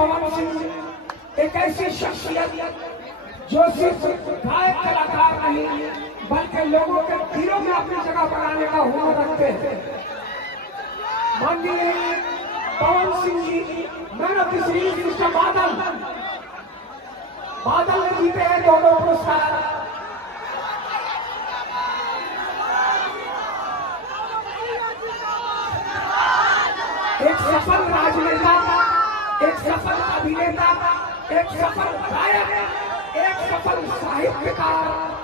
पवन सिंह एक ऐसी शख्सियत जो सिर्फ गायक कलाकार नहीं बल्कि लोगों के दिलों में अपनी जगह बनाने का हुनर रखते हैं। माननीय Pawan Singh ji man of the series mister Badal ने जीते हैं दोनों पुरस्कार। एक सफल राजनेता, एक सफल अभिनेता, एक सफल गायक, एक सफल साहित्यकार